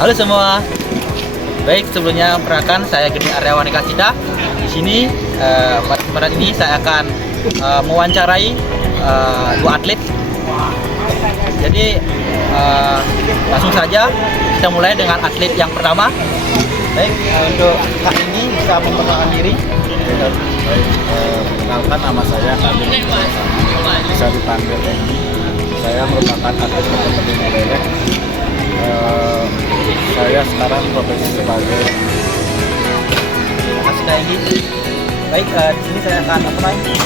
Halo semua. Baik, sebelumnya perkenalkan saya Gede Aryawan Kasida. Di sini pada kesempatan ini saya akan mewawancarai dua atlet. Jadi langsung saja kita mulai dengan atlet yang pertama. Baik, untuk Kak ini bisa memperkenalkan diri. Baik, perkenalkan nama saya Kadir, bisa dipanggil Eni. Saya merupakan atlet kompetisi leleh. Saya sekarang profesi sebagai. Terima kasih Kak Egi. Baik, di sini saya akan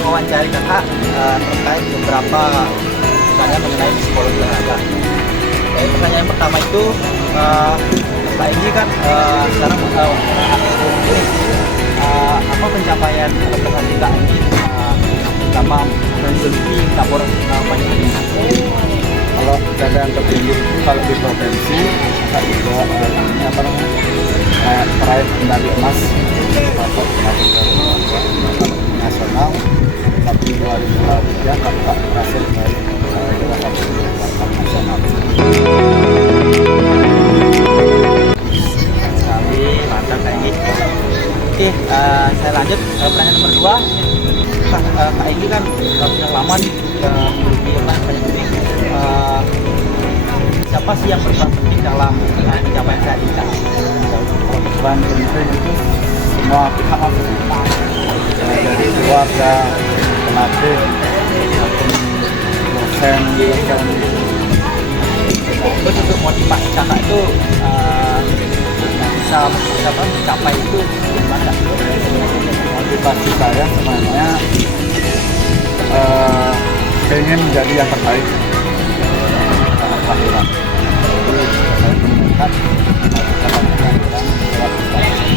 mewawancari kakak terkait beberapa pertanyaan mengenai psikologi olahraga. Baik, pertanyaan pertama itu Kak Egi kan sekarang apa pencapaian atau prestasi Kak Egi sama menjuluki cabur panjat tebing? Kalau cabang tertinggi itu kalau di provinsi kita juga ini apa namanya meraih medali emas atau nasional. Tapi 2023 kakak berhasil meraih juara satu nasional. Sekali mantap Kak Egi. Oke, saya lanjut pertanyaan nomor 2. Kak Egi kan sudah lama nih menjuluki panjat tebing. Siapa sih yang berperan penting dalam pencapaian saat ini Kak? Peran penting itu semua pihak dari keluarga, pelatih, dosen. Terus untuk motivasi kakak itu bisa mencapai itu gimana? Motivasi saya sebenarnya ingin menjadi yang terbaik dalam kelahiran. Jadi saya menginginkan dalam kelahiran lewat prestasi.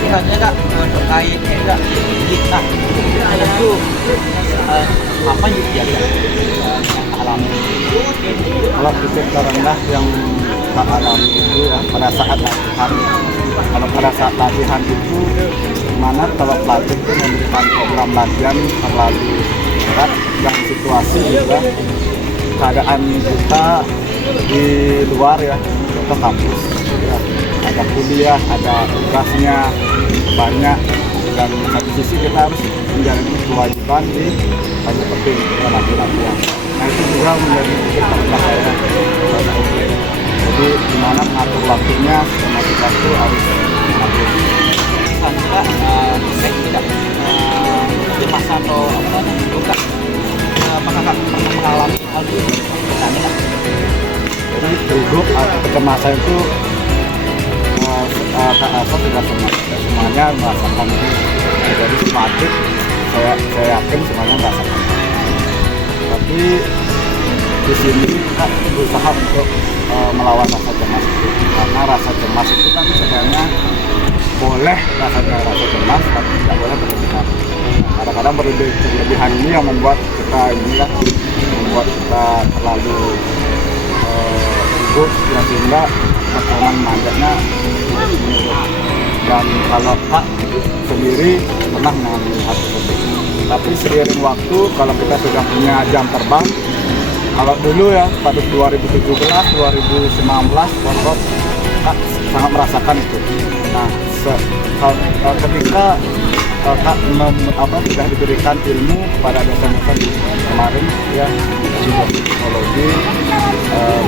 Kira-kira Kak terkait Kak kita itu apa yang alami? Kalau titik terendah yang tak alami itu ya pada saat latihan. Kalau pada saat latihan itu mana kalau pelatih itu memberikan program latihan terlalu berat dan situasi juga keadaan kita di luar ya, contoh kampus ya, ada kuliah, ada tugasnya banyak, dan satu sisi kita harus menjalani kewajiban di panjat tebing latihan. Nah itu juga menjadi titik terendah saya. Jadi gimana mengatur waktunya sama kita itu harus mengatur. Kak saya tidak di masa atau apa buka apakah Kak pernah mengalami hal itu? Tanya. Jadi gugup atau kecemasan itu sudah semuanya merasakan itu. Jadi semua atlet saya yakin semuanya merasakan. Tapi di sini kita berusaha untuk melawan rasa cemas itu, karena rasa cemas itu kan sebenarnya boleh rasanya rasa cemas, tapi tidak boleh berlebihan. Kadang-kadang berlebihan ini yang membuat kita terlalu gugup, sehingga performa manjatnya menurun. Dan kalau Kak sendiri pernah mengalami hal tersebut. Tapi seiring waktu, kalau kita sudah punya jam terbang, kalau dulu ya pada 2017, 2019, Kak sangat merasakan itu. Nah, ketika Kak sudah diberikan ilmu kepada dosen-dosen kemarin ya di psikologi,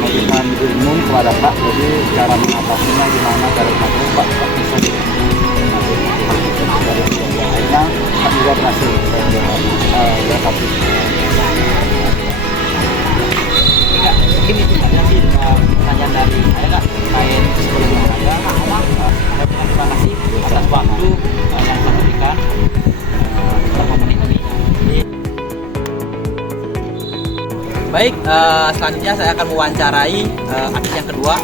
memberikan ilmu kepada Kak, jadi cara mengatasinya gimana, cara mengatasi Pak bisa dari akhirnya Kak juga berhasil berhasil. Mungkin itu saja sih pertanyaan dari saya Kak terkait psikologi olahraga. Terima kasih atas waktu yang saya berikan beberapa menit ini. Baik, selanjutnya saya akan mewawancarai atlet yang kedua.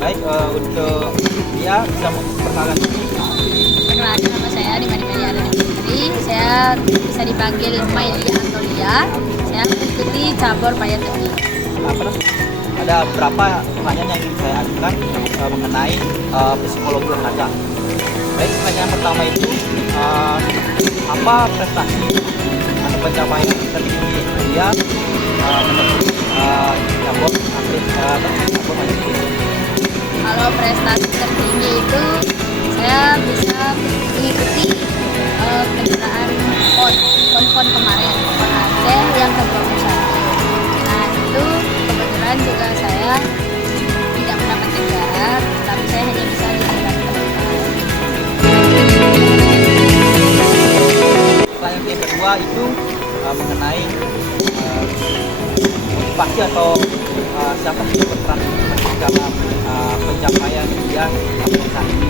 Baik, untuk dia bisa memperkenalkan diri. Perkenalkan, nama saya Dimani Meliana Putri. Saya bisa dipanggil Mailia atau Lia. Saya mengikuti cabur panjat tebing. Ada beberapa pertanyaan yang ingin saya ajukan mengenai psikologi olahraga. Baik, pertanyaan pertama itu apa prestasi atau pencapaian tertinggi dia cabur atlet cabur panjat tebing? Kalau prestasi tertinggi itu saya bisa mengikuti kejuaraan pon kemarin, pon Aceh yang ke-21. Nah itu kebetulan juga saya tidak mendapatkan juara, tapi saya hanya bisa di tingkat terdepan. Pertanyaan yang kedua itu mengenai motivasi atau siapa sih yang berperan penting dalam pencapaian dia sampai saat ini?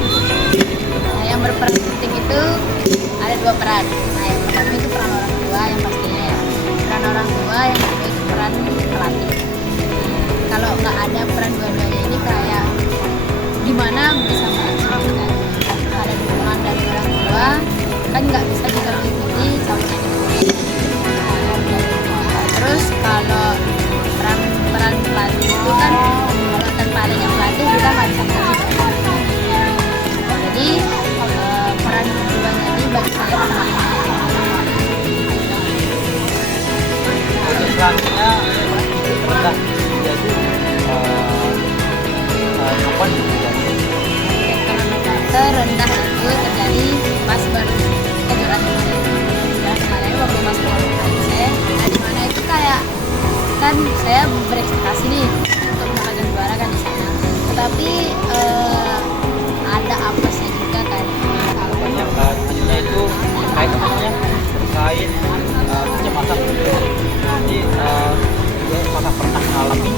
Nah, yang berperan penting itu ada dua peran. Nah, yang pertama itu peran orang tua yang pastinya ya. Peran orang tua, yang kedua itu peran pelatih. Kalau nggak ada peran dua-duanya ini kayak gimana bisa melaksanakan? Ada dukungan dari orang tua, kan nggak bisa kita mengikuti calonnya dipilih. Terus kalau peran pelatih itu kan kalau tanpa adanya pelatih kita nggak bisa melakukan. Jadi peran keduanya ini bagi saya sama. Selanjutnya rendah yaitu kapan terjadi? Terendah itu terjadi pas baru kejuaraan kemarin. Kejuaraan kemarin waktu pas baru Aceh. Nah di mana itu kayak kan saya berekspektasi nih untuk mendapatkan juara kan di sana. Tetapi ada apesnya juga kan. Banyak selanjutnya itu terkait namanya terkait kecemasan. Jadi juga apakah pernah mengalami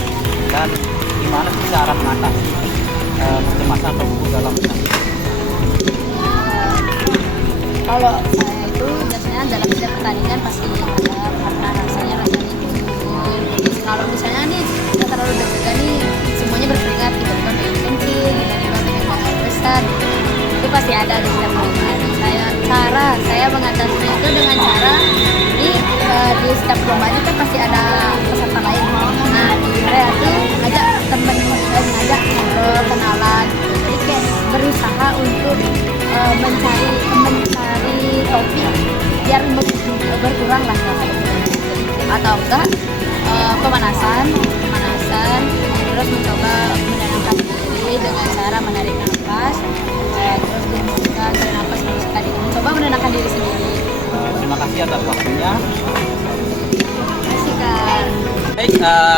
dan gimana sih cara mengatasi kecemasan atau gugup dalam menang? Kalau saya itu biasanya dalam setiap pertandingan pasti ada pernah rasanya gugur. Terus kalau misalnya nih kita terlalu deg-degan nih semuanya berkeringat, tiba-tiba pengen kencing, tiba-tiba pengen buang air besar, itu pasti ada di setiap perlombaan. Saya mengatasinya itu dengan cara di setiap perlombaan itu kan pasti ada peserta lain. Nah saya tuh ngajak temen, ngajak kenalan, jadi kayak berusaha untuk mencari topik biar berkurang lah atau enggak pemanasan terus mencoba menenangkan diri dengan cara menarik nafas terus dimasukkan dari nafas masukkan diri, mencoba menenangkan diri sendiri. Terima kasih atas waktunya. Kasih Kak. Baik,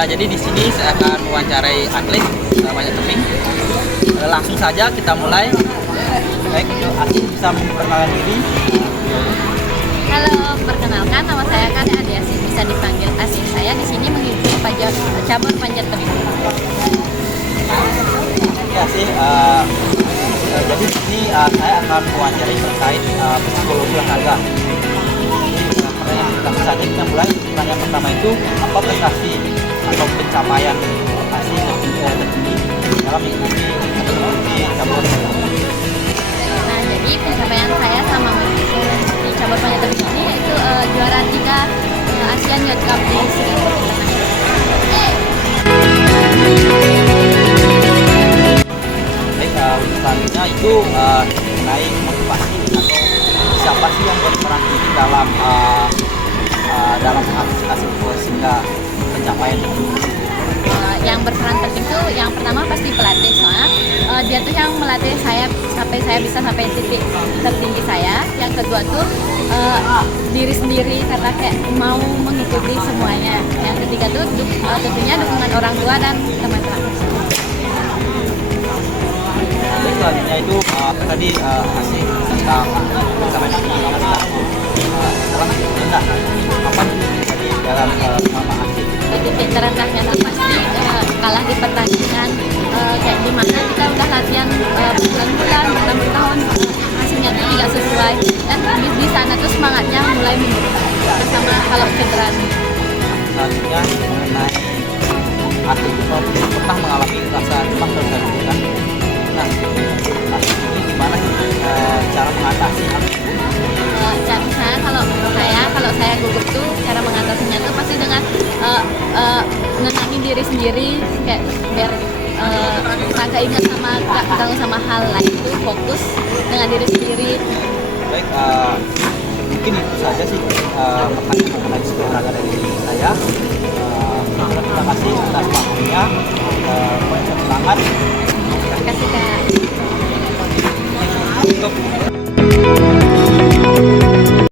jadi di sini saya akan mewawancarai atlet panjat tebing. Langsung saja kita mulai. Baik, untuk Asin bisa memperkenalkan diri. Halo, perkenalkan nama saya kan Ade Asin, bisa dipanggil Asin. Saya di sini mengikuti cabur panjat tebing. Ya sih, jadi di sini saya akan mewawancarai terkait psikologi olahraga. Pertanyaan langsung saja kita mulai. Pertanyaan pertama itu apa prestasi atau pencapaian Asin tertinggi dalam mengikuti cabur panjat tebing? Nah, jadi pencapaian saya sama di cabur panjat tebing ini yaitu juara 3 Asian Youth Cup di Singapura International. Baik, selanjutnya itu mengenai motivasi atau siapa sih yang berperan penting dalam hasil sehingga pencapaian itu? Yang berperan penting tuh yang pertama pasti pelatih, soalnya dia tuh yang melatih saya sampai saya bisa sampai titik tertinggi saya. Yang kedua tuh diri sendiri karena kayak mau mengikuti semuanya. Yang ketiga tuh tentunya dukungan orang tua dan teman-teman. Jadi selanjutnya itu tadi masih tentang pencapaian ini sekarang rendah. Kapan tadi dalam sama Asin? Titik terendahnya tuh pasti kalah di pertandingan kayak dimana kita udah latihan berbulan-bulan, bertahun-tahun hasilnya tuh tidak sesuai dan di sana tuh semangatnya mulai menurun sama kalau cedera. Selanjutnya mengenai atlet itu pernah mengalami rasa cemas dan ketakutan. Nah, Asin ini gimana sih cara mengatasi hal itu? Kalau saya gugup tuh cara mengatasinya tuh pasti dengan nenangin diri sendiri kayak biar nggak keinget sama nggak terganggu sama hal lain tuh, fokus dengan diri sendiri. Baik, mungkin itu saja sih pertanyaan mengenai olahraga dari saya. Terima kasih atas waktunya. Semangat. Terima kasih Kak. Untuk